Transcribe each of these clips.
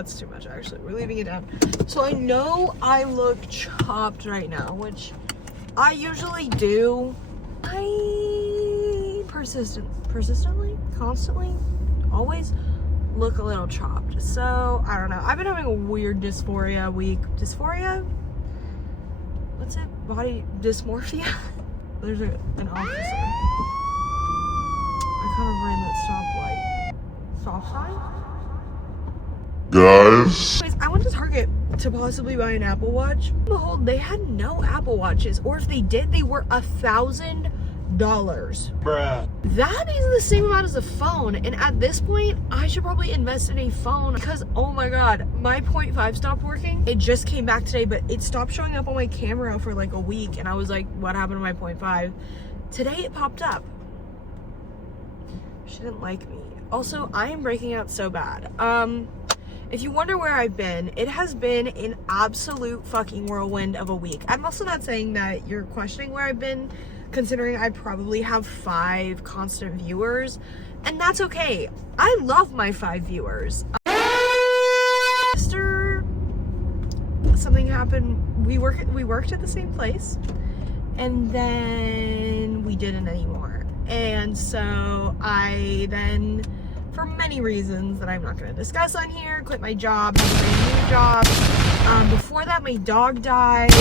that's too much actually. We're leaving it down. So I know I look chopped right now, which I usually do. I persistently, constantly, always look a little chopped. So I don't know. I've been having a weird dysphoria week. Dysphoria? What's it? Body dysmorphia? There's an officer. I kind of ran that stoplight. Stop sign? Guys. Anyways, I went to Target to possibly buy an Apple Watch. Behold, they had no Apple Watches, or if they did, they were $1,000. Bruh. That is the same amount as a phone, and at this point, I should probably invest in a phone because, oh my god, my 0.5 stopped working. It just came back today, but it stopped showing up on my camera for like a week, and I was like, what happened to my 0.5? Today it popped up. She didn't like me. Also, I am breaking out so bad. If you wonder where I've been, it has been an absolute fucking whirlwind of a week. I'm also not saying that you're questioning where I've been, considering I probably have 5 constant viewers, and that's okay. I love my 5 viewers. After something happened, we worked at the same place, and then we didn't anymore. And so I then, for many reasons that I'm not going to discuss on here, quit my job, had a brand new job. Before that, my dog died.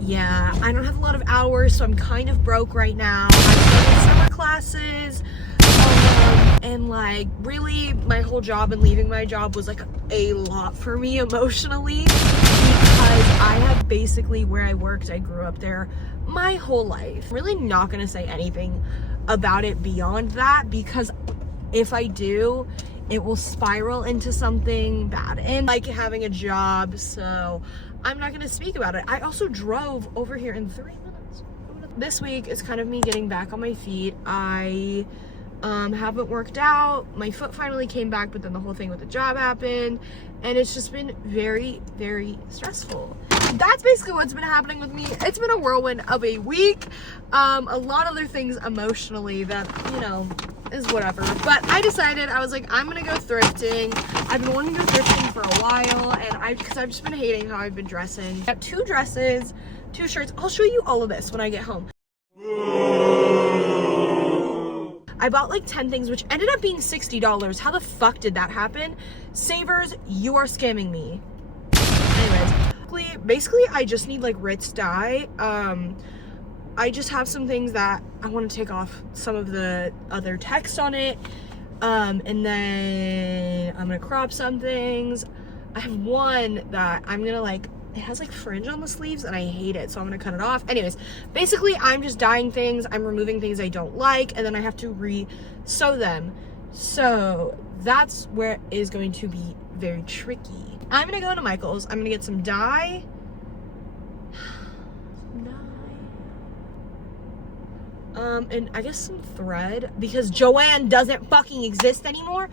Yeah, I don't have a lot of hours, so I'm kind of broke right now. I started summer classes, and like really my whole job and leaving my job was like a lot for me emotionally, because I have basically, where I worked, I grew up there my whole life. I'm really not going to say anything about it beyond that, because if I do, it will spiral into something bad, and like having a job, so I'm not going to speak about it. I also drove over here in 3 minutes. This week is kind of me getting back on my feet. I haven't worked out. My foot finally came back, but then the whole thing with the job happened, and it's just been very, very stressful. That's basically what's been happening with me. It's been a whirlwind of a week. A lot of other things emotionally that, you know, is whatever. But I decided, I was like, I'm gonna go thrifting. I've been wanting to go thrifting for a while, and because I've just been hating how I've been dressing. I got 2 dresses, 2 shirts. I'll show you all of this when I get home. I bought like 10 things, which ended up being $60. How the fuck did that happen? Savers, you are scamming me. Anyways, basically I just need like Ritz dye. I just have some things that I want to take off some of the other text on it, and then I'm gonna crop some things. I have one that I'm gonna like, it has like fringe on the sleeves and I hate it, so I'm gonna cut it off. Anyways, basically I'm just dyeing things, I'm removing things I don't like, and then I have to re-sew them. So that's where it is going to be very tricky. I'm gonna go into Michael's, I'm gonna get some dye. And I guess some thread, because Joanne doesn't fucking exist anymore.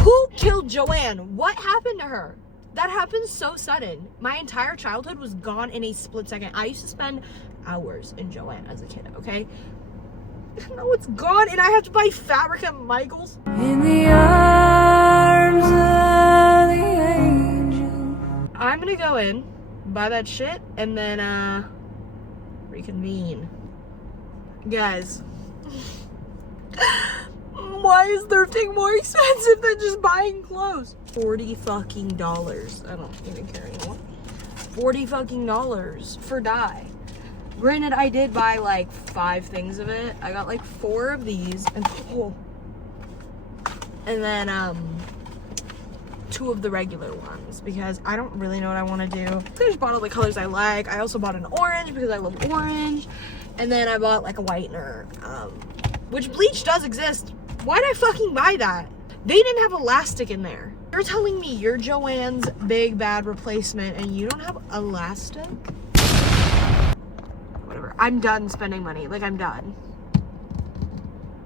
Who killed Joanne? What happened to her? That happened so sudden. My entire childhood was gone in a split second. I used to spend hours in Joanne as a kid, okay? Now it's gone, and I have to buy fabric at Michael's. In the arms of the angel. I'm gonna go in, buy that shit, and then reconvene. Guys, why is thrifting more expensive than just buying clothes? $40 fucking dollars. I don't even care anymore. $40 fucking dollars for dye. Granted, I did buy like 5 things of it. I got like 4 of these, and then 2 of the regular ones, because I don't really know what I want to do. I just bought all the colors I like. I also bought an orange because I love orange. And then I bought like a whitener, which bleach does exist. Why did I fucking buy that? They didn't have elastic in there. You're telling me you're Joanne's big bad replacement and you don't have elastic? Whatever. I'm done spending money. Like, I'm done.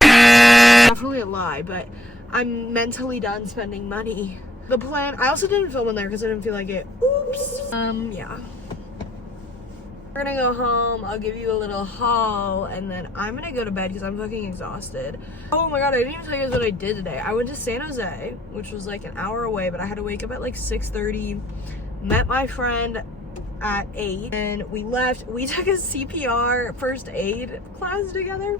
Definitely a lie, but I'm mentally done spending money. The plan, I also didn't film in there because I didn't feel like it. Oops. Yeah. We're gonna go home, I'll give you a little haul, and then I'm gonna go to bed because I'm fucking exhausted. Oh my god, I didn't even tell you guys what I did today. I went to San Jose, which was like an hour away, but I had to wake up at like 6:30, met my friend at 8, and we left. We took a CPR first aid class together.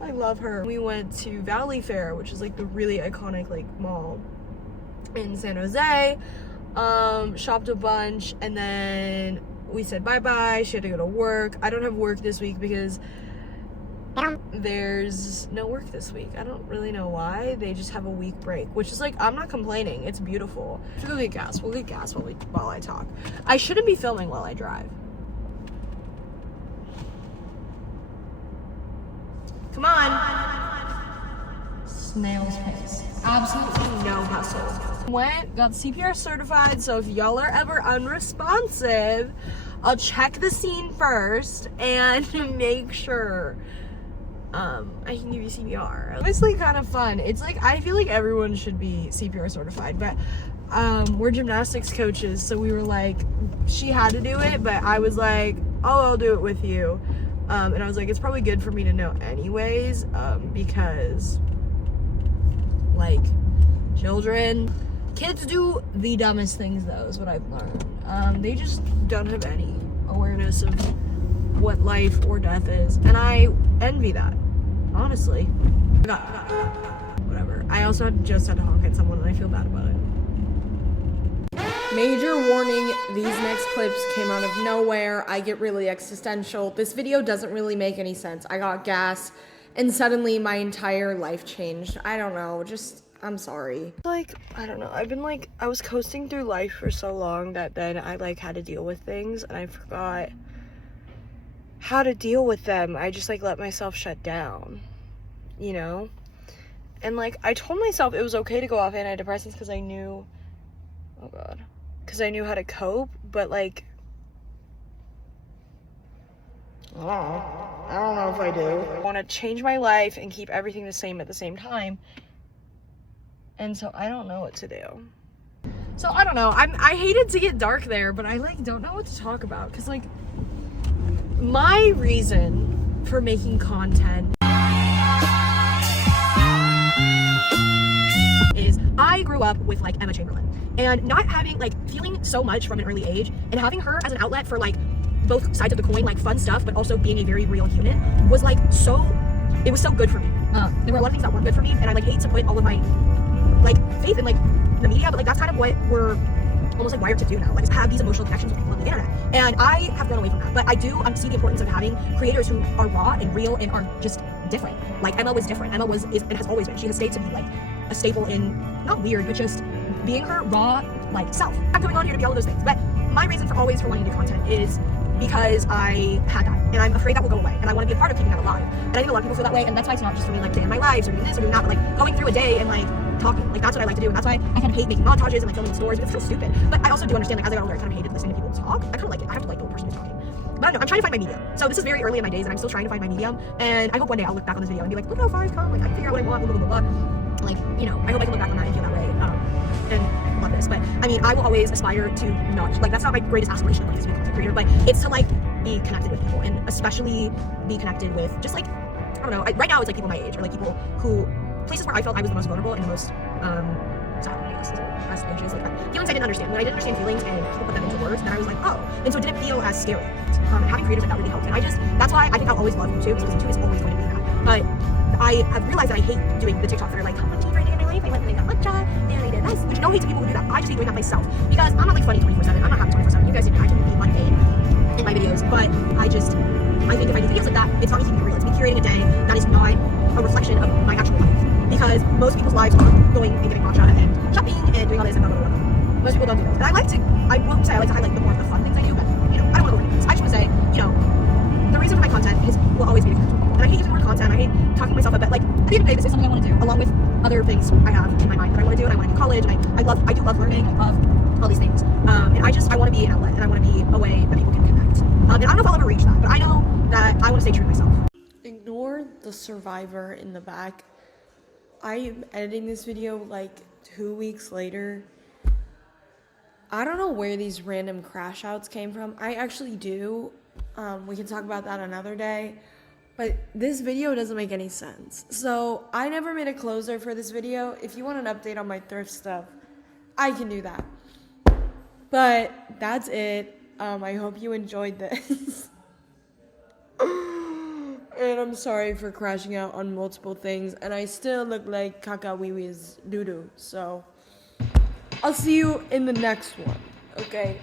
I love her. We went to Valley Fair, which is like the really iconic like mall in San Jose, shopped a bunch, and then we said bye-bye. She had to go to work. I don't have work this week because there's no work this week. I don't really know why. They just have a week break, which is like, I'm not complaining. It's beautiful. Let's go get gas. We'll get gas while I talk. I shouldn't be filming while I drive. Come on. Snail's pace. Absolutely no hustle. Went, got CPR certified, so if y'all are ever unresponsive, I'll check the scene first and make sure I can give you CPR. Obviously kind of fun. It's like, I feel like everyone should be CPR certified, but we're gymnastics coaches, so we were like, she had to do it, but I was like, oh, I'll do it with you. And I was like, it's probably good for me to know anyways, because like kids do the dumbest things though, is what I've learned. They just don't have any awareness of what life or death is, and I envy that, honestly. Whatever. I also just had to honk at someone and I feel bad about it. Major warning, these next clips came out of nowhere. I get really existential. This video doesn't really make any sense. I got gas and suddenly my entire life changed. I don't know, I'm sorry. Like, I don't know, I was coasting through life for so long that then I like had to deal with things and I forgot how to deal with them. I just like let myself shut down, you know? And like, I told myself it was okay to go off antidepressants because I knew, oh god, because I knew how to cope, but like, I don't know if I do. I want to change my life and keep everything the same at the same time. And so I don't know what to do. So I don't know. I hated to get dark there, but I like don't know what to talk about. Cause like my reason for making content is I grew up with like Emma Chamberlain and not having like feeling so much from an early age and having her as an outlet for like both sides of the coin, like fun stuff, but also being a very real human was like it was so good for me. There were a lot of things that weren't good for me, and I like hate to put all of my like faith in like the media, but like that's kind of what we're almost like wired to do now, like have these emotional connections with people on the internet, and I have grown away from that. But I do see the importance of having creators who are raw and real and are just different. Like Emma was different. Emma is and has always been. She has stayed to be like a staple in not weird, but just being her raw like self. I'm going on here to be all of those things, but my reason for wanting to do content is because I had that, and I'm afraid that will go away, and I want to be a part of keeping that alive. And I think a lot of people feel that way, and that's why it's not just for me like day in my lives or doing this or doing that, but like going through a day and like talking, like that's what I like to do, and that's why I kind of hate making montages and like filming stories. It's so stupid, but I also do understand like as I got older, I kind of hated listening to people talk. I kind of like it. I have to like the person who's talking. But I don't know, I'm trying to find my medium. So this is very early in my days, and I'm still trying to find my medium. And I hope one day I'll look back on this video and be like, look how far I've come. Like I can figure out what I want. Blah blah blah blah. Like, you know, I hope I can look back on that and feel that way. And love this. But I mean, I will always aspire to not like that's not my greatest aspiration in life is to be a content creator, but it's to like be connected with people, and especially be connected with just like I don't know. Right now it's like people my age or like people who places where I felt I was the most vulnerable and the most sad, I guess, is the best images like that. Feelings I didn't understand. When I didn't understand feelings and people put them into words, then I was like, oh. And so it didn't feel as scary. And having creators like that really helped. And that's why I think I'll always love YouTube, because YouTube is always going to be that. But I have realized that I hate doing the TikToks that are like, come on, tea right in my life, I went and I got matcha, and I did this. Which no hate to people who do that. I just hate doing that myself. Because I'm not like funny 24/7. I'm not happy 24/7. You guys didn't actually be mundane in my videos. But I think if I do videos like that, it's not me keeping it real. It's me curating a day that is not a reflection of my actual life. Because most people's lives are going and getting matcha and shopping and doing all this and blah, blah, blah, blah. Most people don't do those. And I won't say I like to highlight the more of the fun things I do, but, you know, I don't want to overdo this. I just want to say, you know, the reason for my content will always be to connect with people. And I hate using the word content, I hate talking to myself up, but like, at the end of the day, this is something I want to do, along with other things I have in my mind that I want to do, and I want to do college, and I do love learning, I love all these things. And I want to be an outlet, and I want to be a way that people can connect. And I don't know if I'll ever reach that, but I know that I want to stay true to myself. Ignore the survivor in the back. I am editing this video like 2 weeks later. I don't know where these random crash outs came from. I actually do. We can talk about that another day. But this video doesn't make any sense. So I never made a closer for this video. If you want an update on my thrift stuff, I can do that. But that's it. I hope you enjoyed this. And I'm sorry for crashing out on multiple things. And I still look like Kaka Wee Wee's doo-doo. So I'll see you in the next one. Okay?